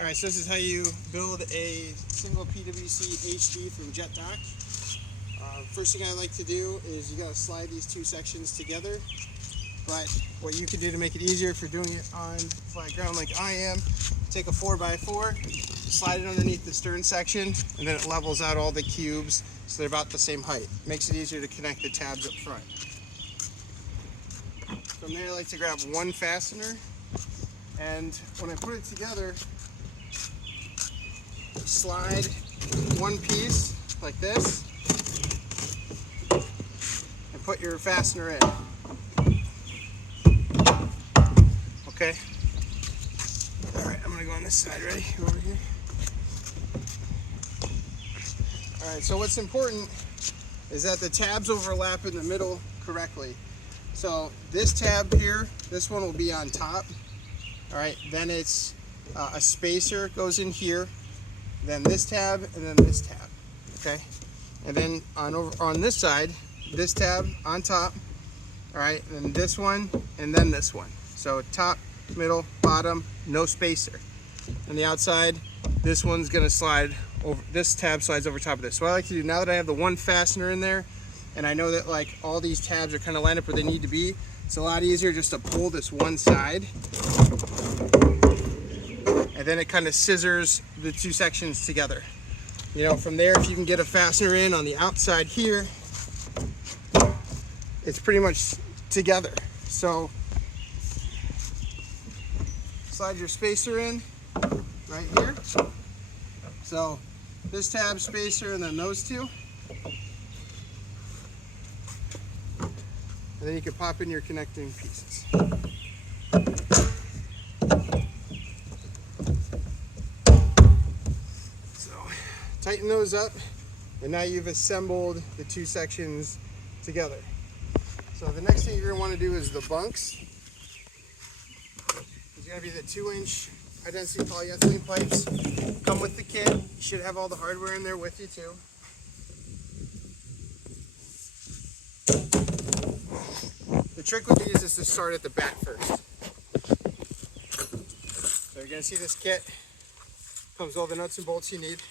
Alright, so this is how you build a single PWC HD from Jet Dock. First thing I like to do is you gotta slide these two sections together. But what you can do to make it easier if you're doing it on flat ground like I am, take a 4x4, slide it underneath the stern section, and then it levels out all the cubes so they're about the same height. Makes it easier to connect the tabs up front. From there I like to grab one fastener, and when I put it together, slide one piece like this and put your fastener in. Okay. Alright, I'm gonna go on this side. Ready? Over here. Alright, so what's important is that the tabs overlap in the middle correctly. So this tab here, this one will be on top. Alright, then it's a spacer goes in here, then this tab, and then this tab. Okay? And then on this side, this tab on top. Alright, then this one, and then this one. So top, middle, bottom, no spacer. On the outside, this one's gonna slide over, this tab slides over top of this. So what I like to do, now that I have the one fastener in there, and I know that like all these tabs are kind of lined up where they need to be, it's a lot easier just to pull this one side, and then it kind of scissors the two sections together. You know, from there, if you can get a fastener in on the outside here, it's pretty much together. So slide your spacer in right here. So this tab, spacer, and then those two. And then you can pop in your connecting pieces. So tighten those up, and now you've assembled the two sections together. So the next thing you're going to want to do is the bunks. It's going to be the 2-inch high density polyethylene pipes. Come with the kit. You should have all the hardware in there with you too. The trick with these is to start at the back first. So you're going to see this kit comes with all the nuts and bolts you need.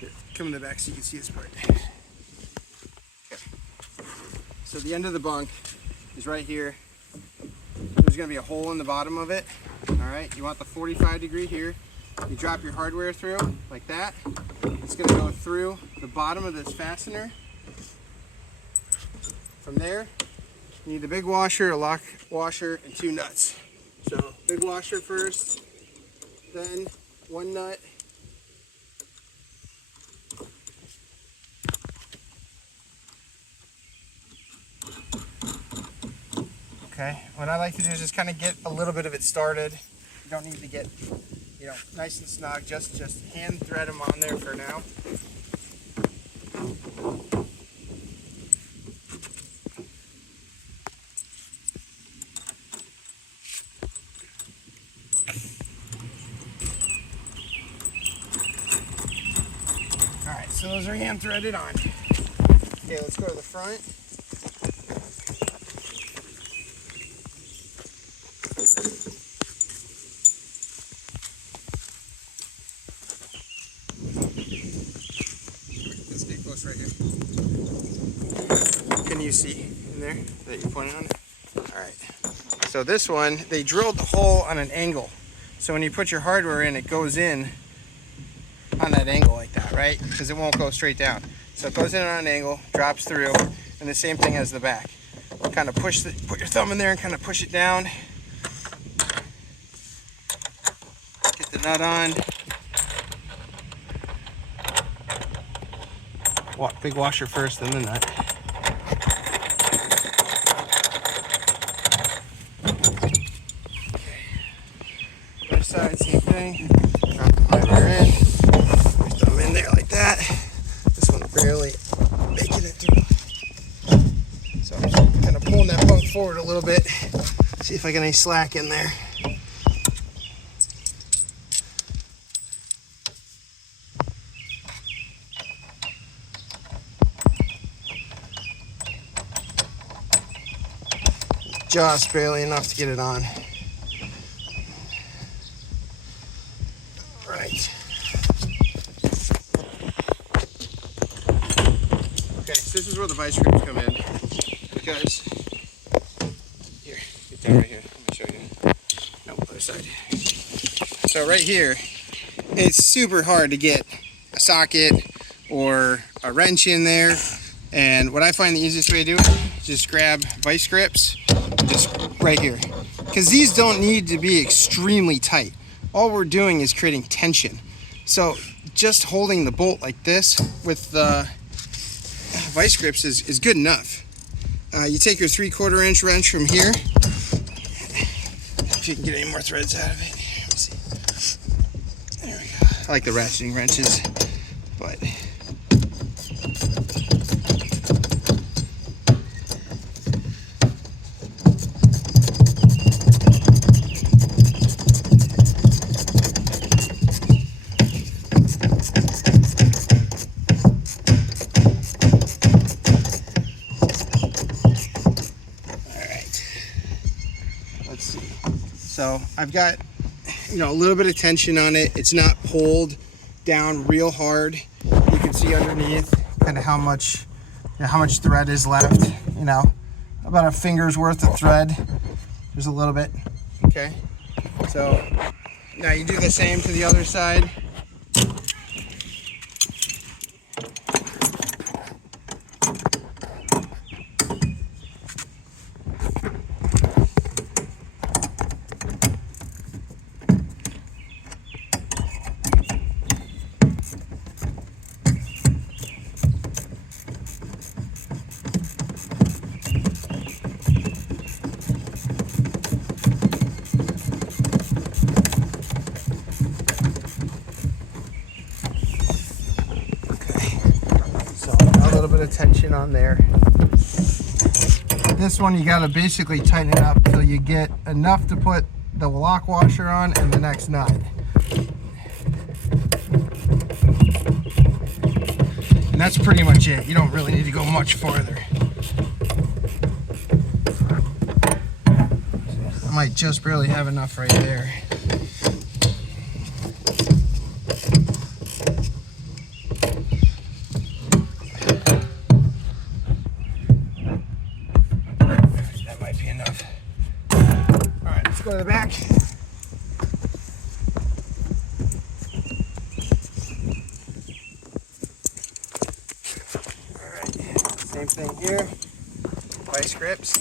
Here, come in the back so you can see this part. Okay. So the end of the bunk is right here. There's going to be a hole in the bottom of it. Alright, you want the 45-degree here. You drop your hardware through like that. It's going to go through the bottom of this fastener. From there, you need the big washer, a lock washer, and 2 nuts. So big washer first, then 1 nut. Okay, what I like to do is just kind of get a little bit of it started. You don't need to get, you know, nice and snug. Just hand thread them on there for now. Alright, so those are hand threaded on. Okay, let's go to the front. Right here. Can you see in there that you're pointing on? Alright. So this one, they drilled the hole on an angle. So when you put your hardware in, it goes in on that angle like that, right? Because it won't go straight down. So it goes in on an angle, drops through, and the same thing as the back. Kind of put your thumb in there and kind of push it down. Get the nut on. Big washer first, then the nut. Okay. Other side, same thing. Drop the hardware in. Put them in there like that. This one barely making it through. So I'm just kind of pulling that bunk forward a little bit. See if I get any slack in there. just barely enough to get it on. All right. Okay, so this is where the vice grips come in, because here, get down right here. Let me show you. No, other side. So right here, it's super hard to get a socket or a wrench in there. And what I find the easiest way to do it is just grab vice grips, just right here. Because these don't need to be extremely tight. All we're doing is creating tension. So just holding the bolt like this with the vice grips is good enough. You take your 3/4 inch wrench from here. If you can get any more threads out of it. Let me see. There we go. I like the ratcheting wrenches, but so I've got, you know, a little bit of tension on it. It's not pulled down real hard. You can see underneath kind of how much thread is left. You know, about a finger's worth of thread. There's a little bit. Okay. So now you do the same to the other side. Of tension on there. This one you got to basically tighten it up till you get enough to put the lock washer on and the next nut. And that's pretty much it. You don't really need to go much farther. I might just barely have enough right there. Go to the back. All right, same thing here. Vice grips,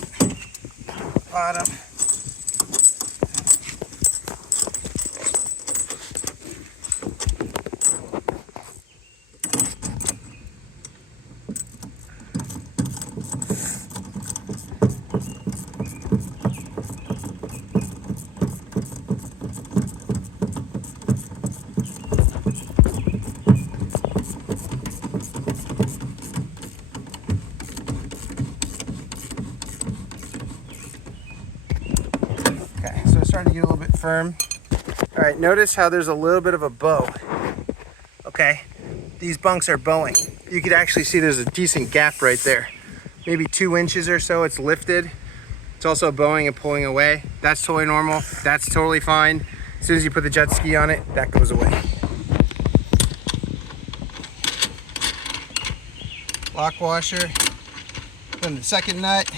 bottom. Starting to get a little bit firm. All right, notice how there's a little bit of a bow. Okay, these bunks are bowing. You could actually see there's a decent gap right there. Maybe 2 inches or so it's lifted. It's also bowing and pulling away. That's totally normal. That's totally fine. As soon as you put the jet ski on it, that goes away. Lock washer, then the second nut.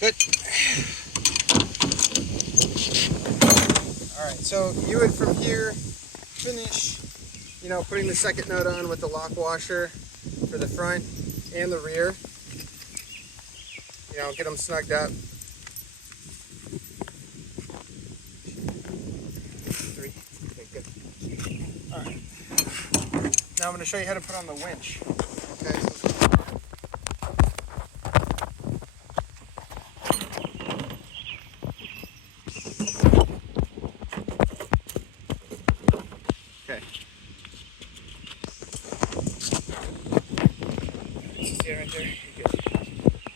Good. All right, so you would from here finish, you know, putting the second nut on with the lock washer for the front and the rear. You know, get them snugged up. 3. Okay, good. All right. Now I'm going to show you how to put on the winch. Okay. Okay. See it right there? Good.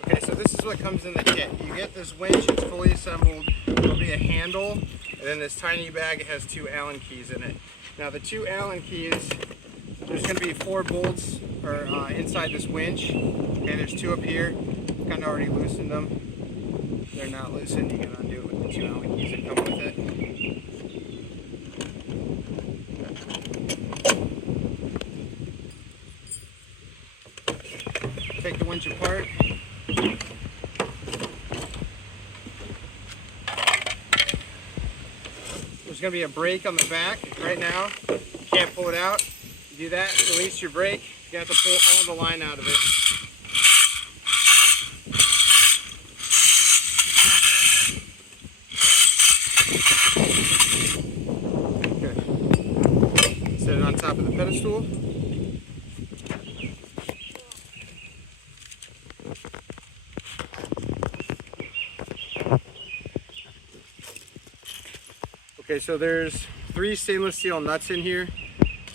Okay, so this is what comes in the kit. You get this winch, it's fully assembled. There'll be a handle, and then this tiny bag, it has 2 Allen keys in it. Now the 2 Allen keys, there's going to be 4 bolts inside this winch. Okay, there's 2 up here. Kind of already loosened them. They're not loosened. You can undo it with the 2 Allen keys that come with it. Take the winch apart. There's going to be a brake on the back right now. You can't pull it out. You do that, release your brake. You have to pull all the line out of it. Okay. Set it on top of the pedestal. Okay, so there's 3 stainless steel nuts in here,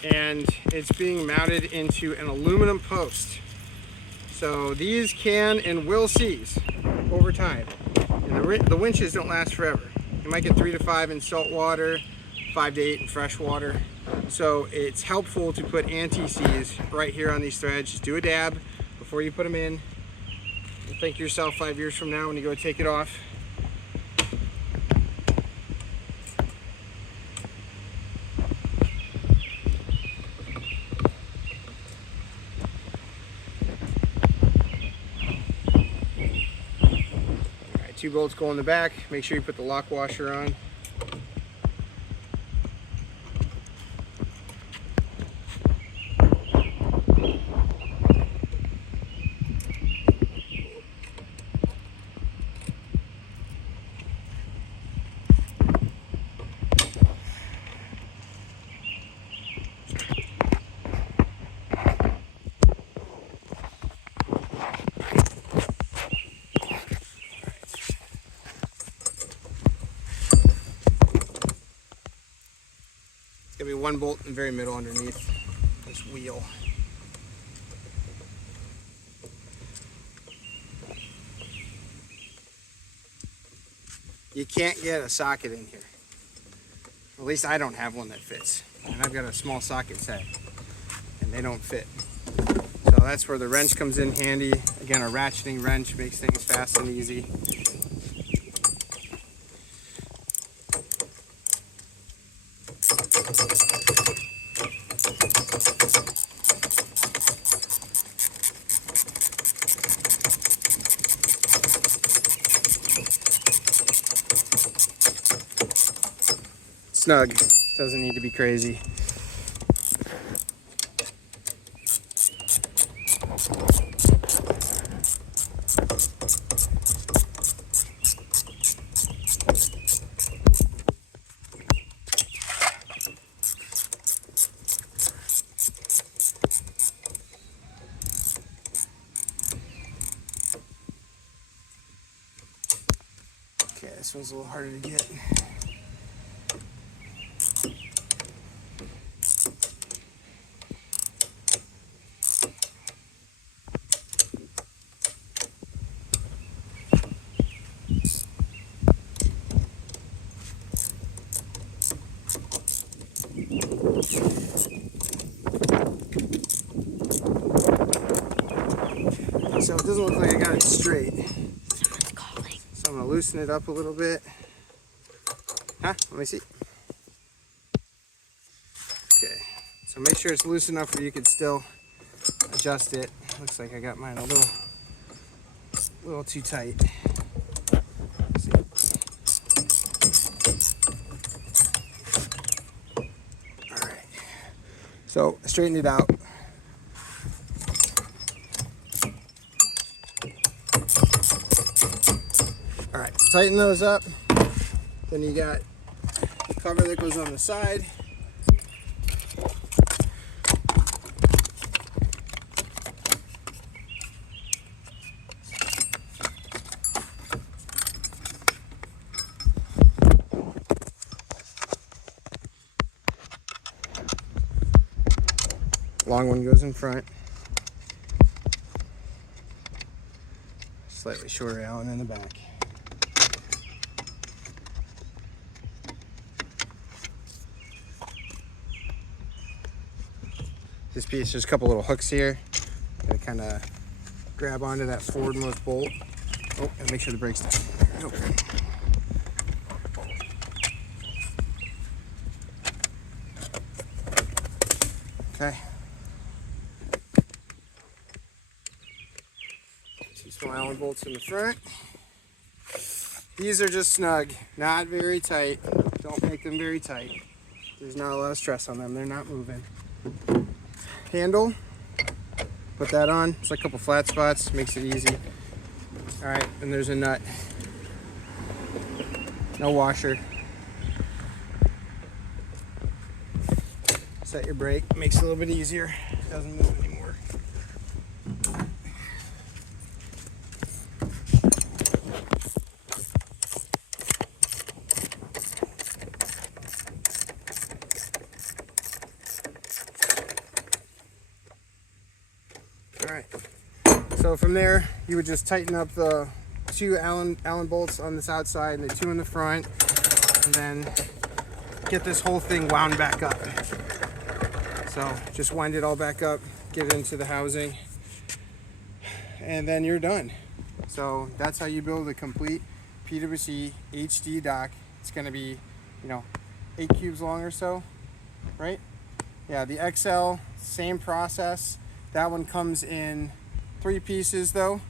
and it's being mounted into an aluminum post. So these can and will seize over time, and the winches don't last forever. You might get 3 to 5 in salt water, 5 to 8 in fresh water. So it's helpful to put anti-seize right here on these threads. Just do a dab before you put them in. You'll thank yourself 5 years from now when you go take it off. Alright, 2 bolts go in the back. Make sure you put the lock washer on. There's going to be 1 bolt in the very middle underneath this wheel. You can't get a socket in here. At least I don't have one that fits. And I've got a small socket set, and they don't fit. So that's where the wrench comes in handy. Again, a ratcheting wrench makes things fast and easy. Snug, doesn't need to be crazy. Okay, this one's a little harder to get. So it doesn't look like I got it straight. Someone's calling. So I'm going to loosen it up a little bit. Huh? Let me see. Okay. So make sure it's loose enough where you can still adjust it. Looks like I got mine a little too tight. Let's see. All right. So I straightened it out. All right, tighten those up. Then you got cover that goes on the side. Long one goes in front. Slightly shorter Allen in the back. This piece, there's a couple little hooks here that kind of grab onto that forwardmost bolt. Oh, and make sure the brake's down. There we go. Okay. Two small Allen bolts in the front. These are just snug, not very tight. Don't make them very tight. There's not a lot of stress on them. They're not moving. Handle, put that on. It's like a couple flat spots, makes it easy. All right, and there's a nut. No washer. Set your brake, makes it a little bit easier. It doesn't move anymore. All right, so from there, you would just tighten up the two Allen bolts on this outside and the two in the front, and then get this whole thing wound back up. So just wind it all back up, get it into the housing, and then you're done. So that's how you build a complete PWC HD dock. It's gonna be, 8 cubes long or so, right? Yeah, the XL, same process. That one comes in 3 pieces though.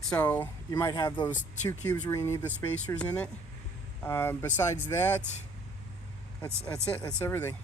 So you might have those 2 cubes where you need the spacers in it. Besides that, that's it, that's everything.